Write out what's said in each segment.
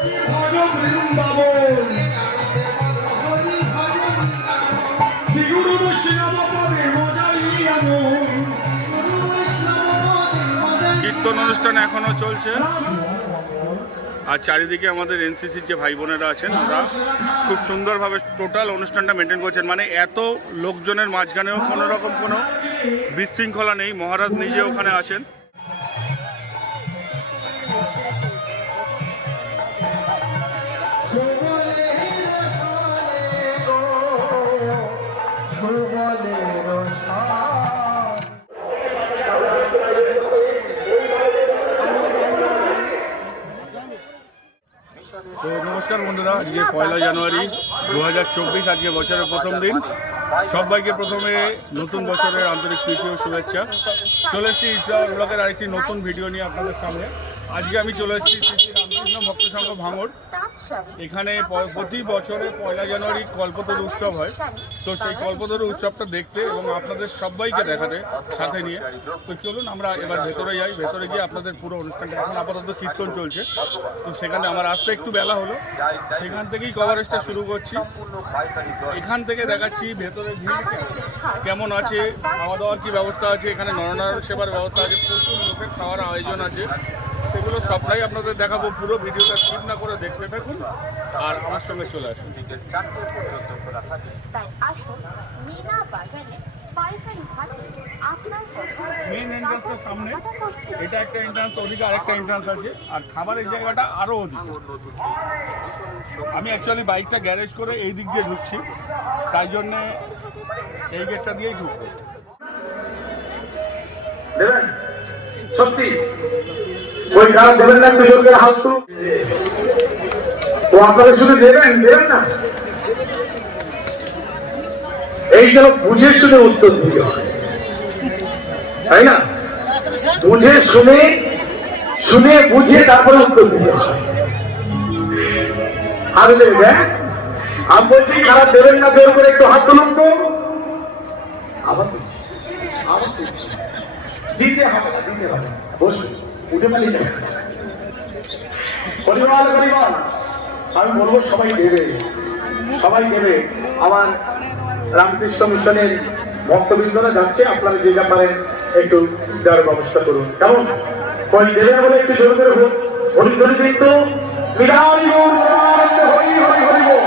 কীর্তন অনুষ্ঠান এখনো চলছে আর চারিদিকে আমাদের এনসিসির যে ভাই বোনেরা আছেন ওরা খুব সুন্দরভাবে টোটাল অনুষ্ঠানটা মেনটেন করছেন। মানে এত লোকজনের মাঝখানেও কোনো রকম কোনো বিশৃঙ্খলা নেই। মহারাজ নিজে ওখানে আছেন। তো নমস্কার বন্ধুরা, আজকে 1 জানুয়ারি 2024, আজকে বছরের প্রথম দিন। সবাইকে প্রথমে নতুন বছরের আন্তরিক প্রীতি ও শুভেচ্ছা। চলে এসেছি ইসলাম ব্লগের আরেকটি নতুন ভিডিও নিয়ে আপনাদের সামনে। আজকে আমি চলে এসেছি শ্রী শ্রী রামকৃষ্ণ ভক্ত সংঘ ভাঙড়। এখানে প্রতি বছরে 1 জানুয়ারি কল্পতরু উৎসব হয়। তো সেই কল্পতরু উৎসবটা দেখতে এবং আপনাদের সবাইকে দেখাতে সাথে নিয়ে, তো চলুন আমরা এবার ভেতরে যাই। ভেতরে গিয়ে আপনাদের পুরো অনুষ্ঠানটা, এখন আপাতত কীর্তন চলছে, তো সেখানে আমার আসতে একটু বেলা হলো, সেখান থেকেই কভারেজটা শুরু করছি। এখান থেকে দেখাচ্ছি ভেতরে ভিড় কেমন আছে, খাওয়া দাওয়ার কী ব্যবস্থা আছে, এখানে নরনারায়ণ সেবার ব্যবস্থা আছে, প্রচুর লোকের খাওয়ার আয়োজন আছে। সেগুলো সবটাই আপনাদের দেখাবো। পুরো ভিডিওটা স্কিপ না করে দেখতে থাকুন আর আমার সঙ্গে চলে আসুন। মেন এন্ট্রান্সটার সামনে এটা একটা এন্ট্রান্স, ওদিকে আরেকটা এন্ট্রান্স আছে, আর খাবারের জায়গাটা আরও ওদিকে। আমি অ্যাকচুয়ালি বাইকটা গ্যারেজ করে এই দিক দিয়ে ঢুকছি, তাই জন্যে এই গেটটা দিয়েই ঢুকবো। সত্যি ওই গান দেবেন না, কৃষকের হাত তো ও আপনাদের শুধু দেবেন না, এই জন্য বুঝে শুনে উত্তর দিতে হয়, তাই না? বুঝে শুনে বুঝে তারপরে উত্তর দিতে হয়। হাত দেবেন, আমি বলছি খারাপ দেবেন না, জোর করে একটু হাত তুলুন তো। আবার দিতে হবে না, বসুন, উঠে পালিয়ে যাবে। পরিবার আমি বলবো সবাই দেবে। আমার রামকৃষ্ণ মিশনের ভক্তবৃন্দরা যাচ্ছে, আপনারা যে ব্যাপারে একটু দেওয়ার ব্যবস্থা করুন। কেমন কই দেবে বলে একটু জোর করে হোক। হরিধরি বৃন্দ বিদায় হরি হরি হরি বল।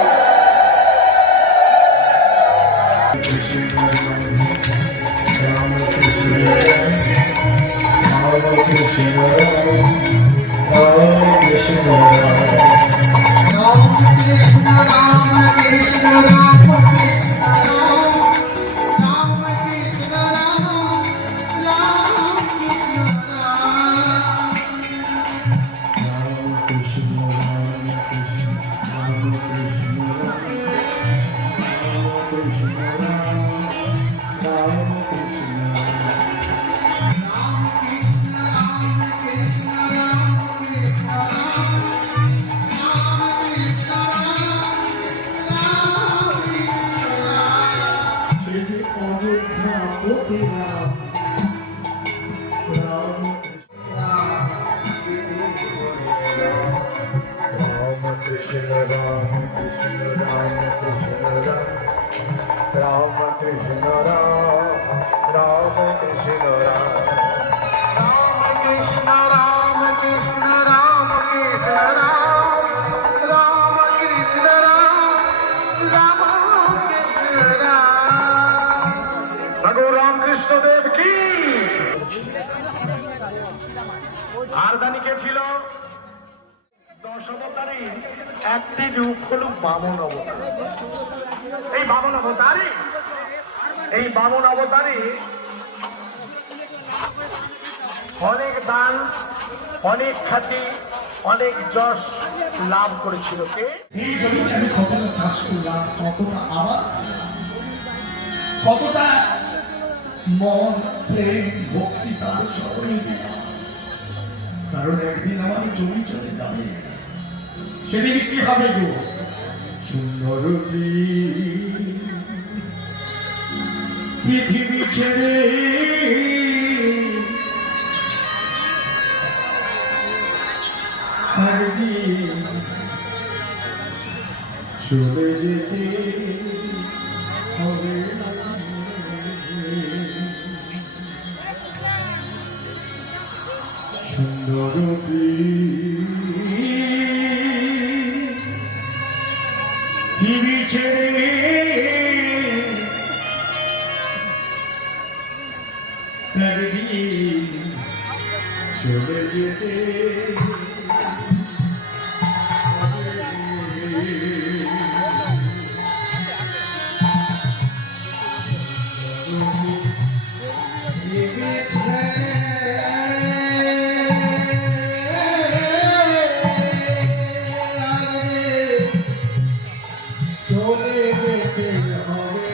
রামকৃষ্ণদেব কি আরদানিকে ছিল 10 অবতারী, একটি রূপ হল বামন অবতার। এই বামন অবতারী অনেক দান, অনেক খ্যাতি, অনেক যশ লাভ করেছিল। এই জমিতে আমি কতটা চাষ করলাম, কতটা আবার, কতটা মন প্রেম ভক্তি তার সকলে দিলাম। কারণ একদিন আমার জমি চলে যাবে, সেদিন কি হবে গো? সুন্দরী পৃথিবী ছেড়ে একদিন চলে যেতে হবে না। সুন্দর পৃথিবী ছেড়ে একদিন চলে যেতে চলে যেতে হবে।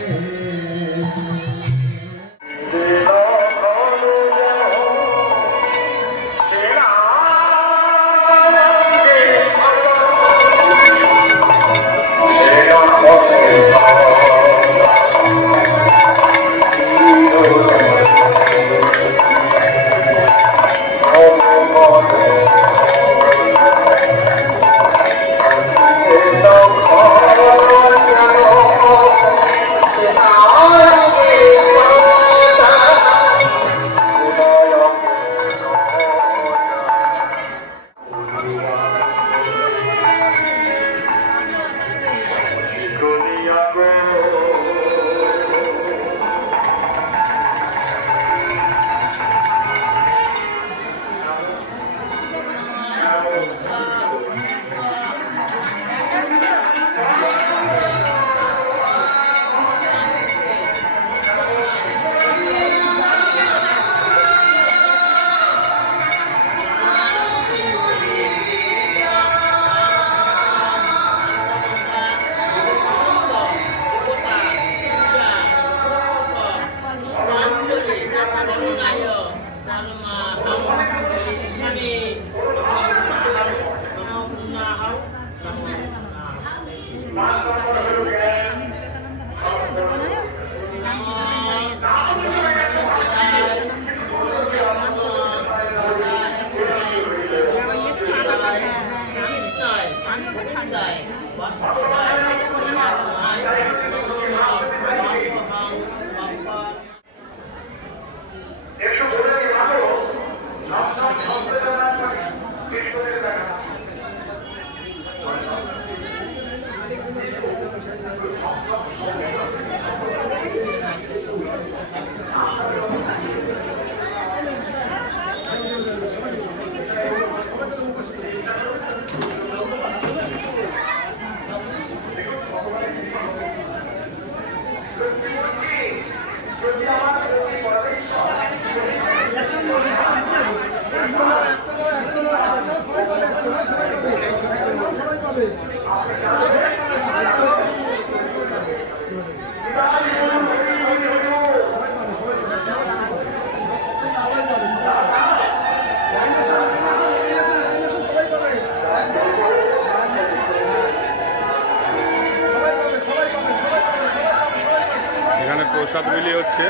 এখানে প্রসাদ বিলি হচ্ছে,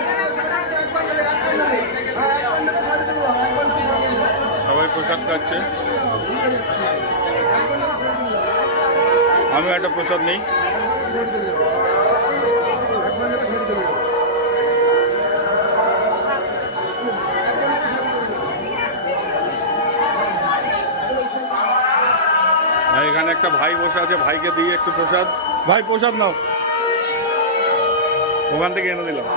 সবাই প্রসাদ খাচ্ছে। আমি একটা প্রসাদ নেই। এখানে একটা ভাই বসে আছে, ভাইকে দিয়ে একটু প্রসাদ। ভাই প্রসাদ নাও, ওখান থেকে এনে দিলাম।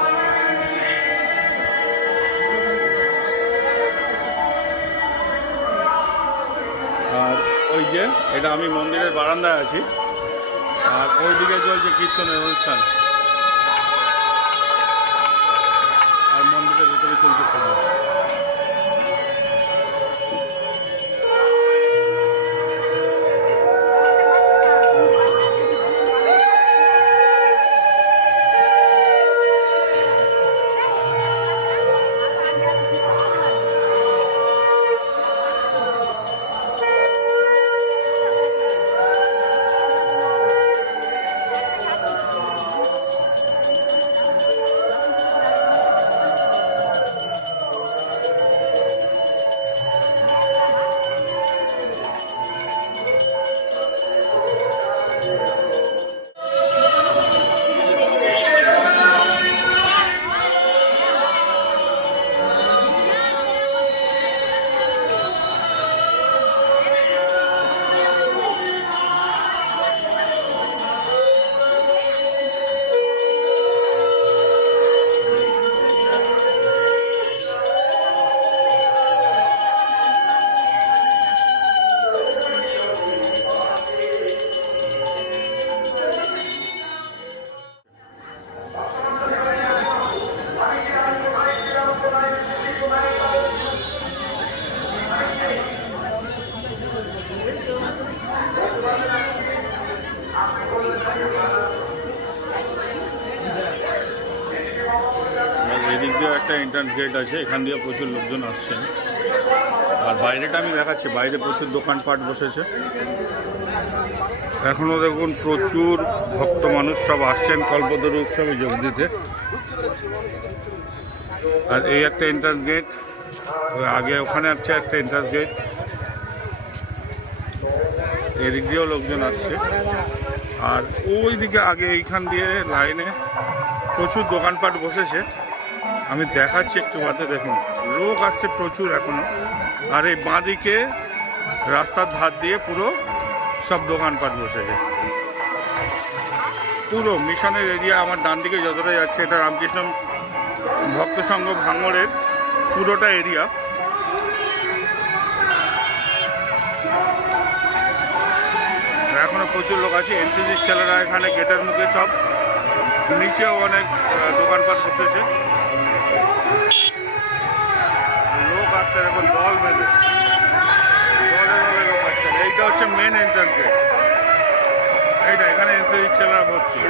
আর ওই যে এটা আমি মন্দিরের বারান্দায় আছি, আর ওইদিকে চলছে কীর্তনের অনুষ্ঠান, আর মন্দিরের ভেতরে চলছে পুজো। এদিক দিয়েও একটা এন্ট্রান্স গেট আছে, এখান দিয়ে প্রচুর লোকজন আসছেন। আর বাইরেটা আমি দেখাচ্ছি, বাইরে প্রচুর দোকানপাট বসেছে। এখনও দেখুন প্রচুর ভক্ত মানুষ সব আসছেন কল্পতরু উৎসবে যোগ দিতে। আর এই একটা এন্ট্রান্স গেট, আগে ওখানে আছে একটা এন্ট্রান্স গেট, এদিক দিয়েও লোকজন আসছে। আর ওই দিকে আগে এইখান দিয়ে লাইনে প্রচুর দোকানপাট বসেছে, আমি দেখাচ্ছি একটু বাদে। দেখুন লোক আসছে প্রচুর এখনো। আর এই বাঁদিকে রাস্তার ধার দিয়ে পুরো সব দোকানপাট বসেছে। পুরো মিশনের এরিয়া আমার ডান দিকে যতটা যাচ্ছে, এটা রামকৃষ্ণ ভক্ত সংঘ ভাঙড়ের পুরোটা এরিয়া। এখনো প্রচুর লোক আছে। এনসিসির ছেলেরা এখানে গেটের মুখে সব, নিচেও অনেক দোকানপাট বসেছে, লোক আসছে এখন দল বেঁধে, দলে দলে লোক আসছে। এইটা হচ্ছে মেন এন্ট্রান্স গেট, এইটা এখানে এনসিসির ছেলেরা ভর্তি।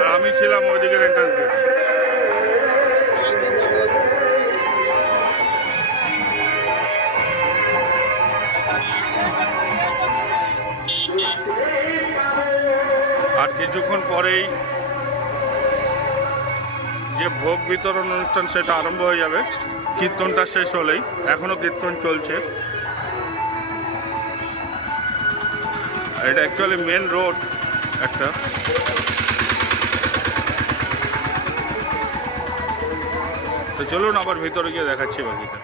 আর আমি ছিলাম ওইদিকের এন্ট্রান্স গেট। আর কিছুক্ষণ পরেই যে ভোগ বিতরণ অনুষ্ঠান সেটা আরম্ভ হয়ে যাবে, কীর্তনটা শেষ হলেই। এখনো কীর্তন চলছে। এটা অ্যাকচুয়ালি মেন রোড একটা। তো চলুন আবার ভিতরে গিয়ে দেখাচ্ছি বাকিটা।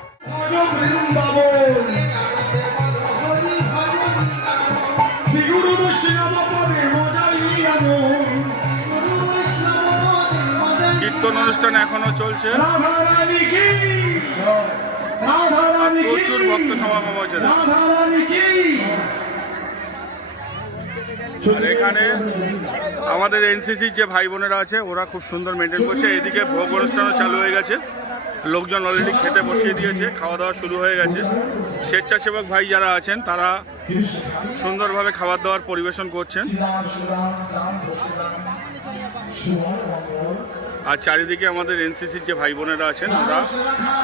কীর্তন অনুষ্ঠান এখনো চলছে, প্রচুর ভক্ত সমাগম হয়েছে। এখানে আমাদের এনসিসির যে ভাই বোনেরা আছে ওরা খুব সুন্দর মেনটেন করছে। এদিকে ভোগ অনুষ্ঠানও চালু হয়ে গেছে, লোকজন অলরেডি খেতে বসিয়ে দিয়েছে, খাওয়া দাওয়া শুরু হয়ে গেছে। স্বেচ্ছাসেবক ভাই যারা আছেন তারা সুন্দরভাবে খাবার দাবার পরিবেশন করছেন। আর চারিদিকে আমাদের এনসিসির যে ভাই বোনেরা আছেন ওরা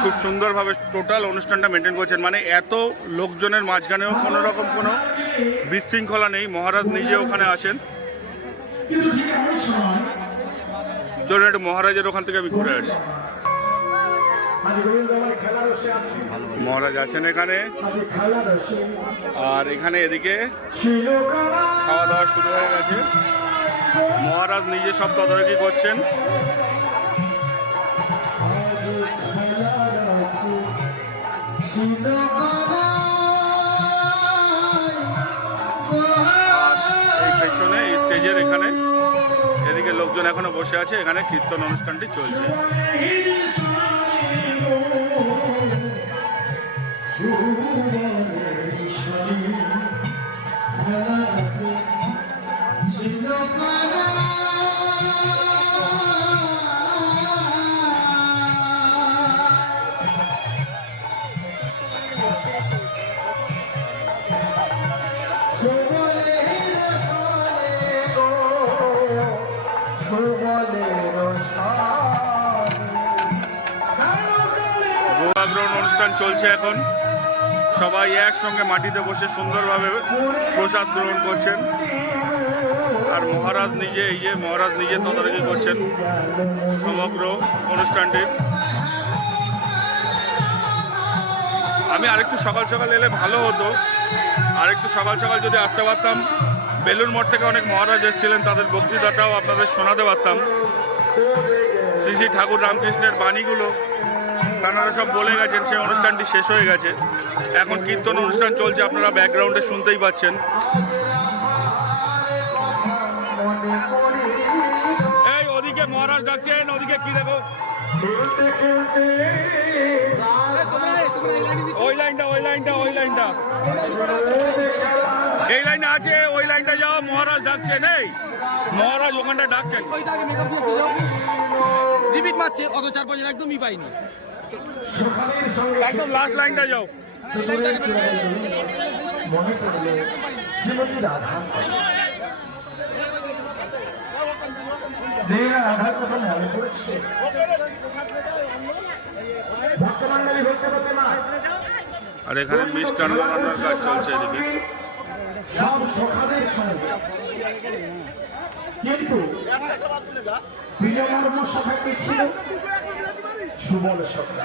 খুব সুন্দরভাবে টোটাল অনুষ্ঠানটা মেনটেন করছেন। মানে এত লোকজনের মাঝখানেও কোনো রকম কোনো বিশৃঙ্খলা নেই। মহারাজ নিজে ওখানে আছেন। চলুন একটু মহারাজের ওখান থেকে আমি ঘুরে আসি। মহারাজ আছেন এখানে, আর এখানে এদিকে খাওয়া দাওয়া শুরু হয়ে গেছে। মহারাজ নিজে সব তদারকি করছেন। আর এই পেছনে এই স্টেজের এখানে এদিকে লোকজন এখনো বসে আছে, এখানে কীর্তন অনুষ্ঠানটি চলছে। গোয়াগ্রহণ অনুষ্ঠান চলছে এখন। সবাই একসঙ্গে মাটিতে বসে সুন্দরভাবে প্রসাদ গ্রহণ করছেন। আর মহারাজ নিজে মহারাজ নিজে তদারকি করছেন সমগ্র অনুষ্ঠানটির। আমি আরেকটু সকাল সকাল এলে ভালো হতো, আরেকটু সকাল সকাল যদি আসতে পারতাম। বেলুড় মঠ থেকে অনেক মহারাজ এসেছিলেন, তাদের বক্তৃতাটাও আপনাদের শোনাতে পারতাম। শ্রী শ্রী ঠাকুর রামকৃষ্ণের বাণীগুলো তাঁরা সব বলে গেছেন। সেই অনুষ্ঠানটি শেষ হয়ে গেছে, এখন কীর্তন অনুষ্ঠান চলছে, আপনারা ব্যাকগ্রাউন্ডে শুনতেই পাচ্ছেন। এই ওদিকে মহারাজ ডাকছেন, ওদিকে কি দেখো, ওই লাইনটা এই লাইনে আছে, ওই লাইনটা যাও। মহারাজ ডাকছেন, এই মহারাজ ওখানটা ডাকছেন। রিপিট মারছে, অত 4-5 একদমই পাইনি। একদম লাস্ট লাইনটা যাও। মনে পড়লো শ্রীমতী রাধা যে রাধার কথা মনে পড়ছে ভক্তমণ্ডলী ভক্তপতি মা আর এখানে মিষ্টান্ন রান্নার কাজ চলছে এদিকে। সব সখাদের সঙ্গে কিন্তু প্রিয়মর্ম সখা কে ছিল? সুবল সখা।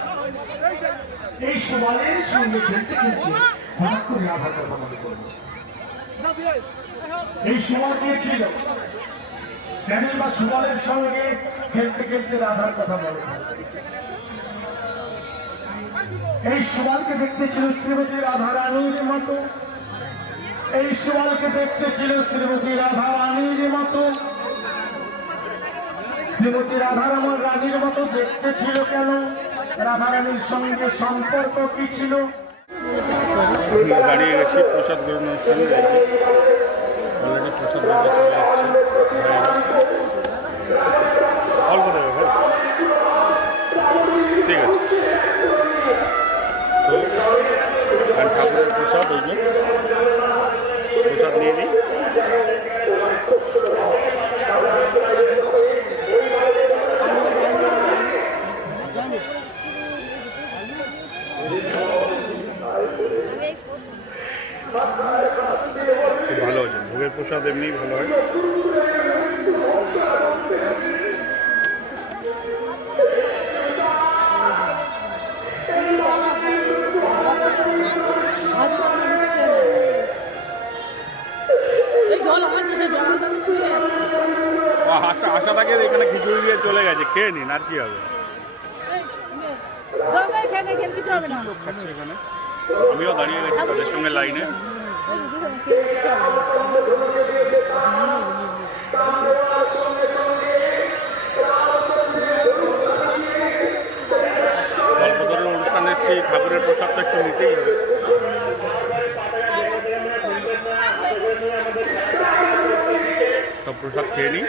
এই সুবলের সঙ্গে খেলতে খেলতে হঠাৎ করে রাধার কথা মনে করলো। এই সুবল কে ছিল? কেন বা সুবলের সঙ্গে খেলতে খেলতে রাধার কথা মনে করলো? এই সুবলকে দেখতে ছিল শ্রীমতী রাধা রানীর মতো। এই সুবলকে দেখতে ছিল শ্রীমতী রাধা রানীর মতো। শ্রীমতী রাধারমণ রানীর মতো দেখতে ছিল কেন? রাধা রানীর সঙ্গে সম্পর্ক কি ছিল? দাঁড়িয়ে গেছি প্রসাদ গ্রহণ অনুষ্ঠানে। অলরেডি প্রসাদ গ্রহণ চলে আসছে। অল্প দেবে ভাই, ঠিক আছে। তো আর ঠাকুরের প্রসাদ, ওই যে প্রসাদ নিয়ে নিই। খুব ভালো হয়েছে, ভোগের প্রসাদ এমনি ভালো হয়। আশা থাকে এখানে খিচুড়ি দিয়ে চলে গেছে, খেয়ে নিন আর কি হবে। লোক খাচ্ছে এখানে, আমিও দাঁড়িয়ে গেছি তাদের সঙ্গে লাইনে। গল্প ধরনের অনুষ্ঠানে এসেছি, ঠাকুরের প্রসাদটা একটু নিতেই হবে। সব প্রসাদ খেয়ে নিই,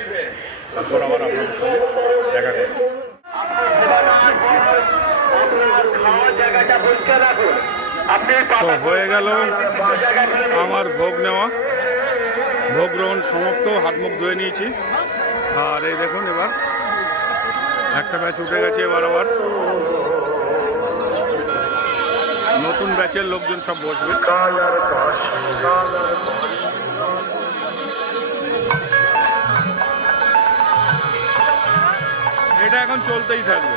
তারপর আবার আপনাদের সঙ্গে দেখা করছি। তো হয়ে গেল আমার ভোগ নেওয়া, ভোগ গ্রহণ সমাপ্ত, হাত মুখ ধুয়ে নিয়েছি। আর এই দেখুন এবার একটা ব্যাচ উঠে গেছে, এবার আবার নতুন ব্যাচের লোকজন সব বসবে। এটা এখন চলতেই থাকবে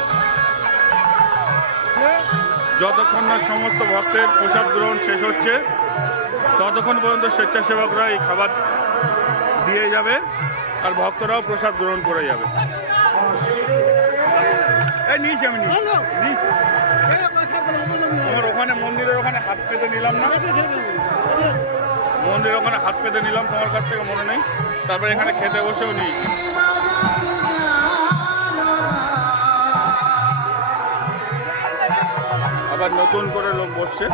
যতক্ষণ না সমস্ত ভক্তের প্রসাদ গ্রহণ শেষ হচ্ছে, ততক্ষণ পর্যন্ত স্বেচ্ছাসেবকরা এই খাবার দিয়ে যাবে আর ভক্তরাও প্রসাদ গ্রহণ করে যাবে। এই নিয়েছি আমি নিয়েছি আমার ওখানে মন্দিরের ওখানে হাত পেতে নিলাম না, মন্দিরের ওখানে হাত পেতে নিলাম তোমার কাছ থেকে, মনে নেই। তারপরে এখানে খেতে বসেও নিয়েছি। আবার নতুন করে লোক বসছে।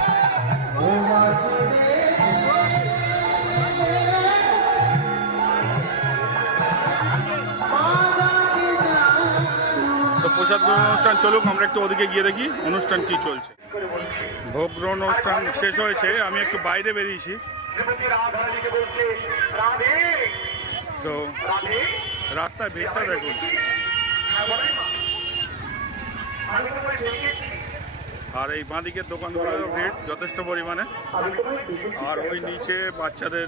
তো প্রসাদ গ্রহণ অনুষ্ঠান চলুক, আমরা একটু ওদিকে গিয়ে দেখি অনুষ্ঠান কি চলছে। ভোগ গ্রহণ অনুষ্ঠান শেষ হয়েছে, আমি একটু বাইরে বেরিয়েছি। তো রাস্তায় ভিড়টা দেখুন, আর এই বাঁদিকের দোকানগুলোর ভিড় যথেষ্ট পরিমাণে। আর ওই নিচে বাচ্চাদের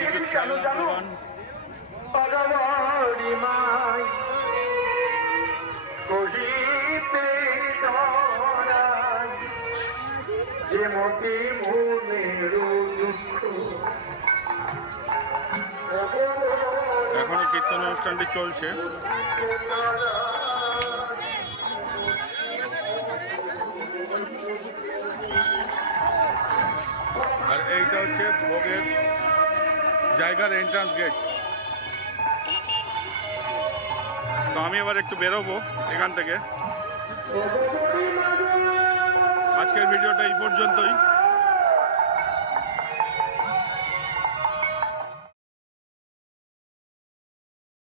কিছু খেলনার দোকান। এখন এই কীর্তন অনুষ্ঠানটি চলছে। আর এইটা হচ্ছে ভোগের জায়গার এন্ট্রান্স গেট। তো আমি এবার একটু বেরোবো এখান থেকে। আজকের ভিডিওটা এই পর্যন্তই।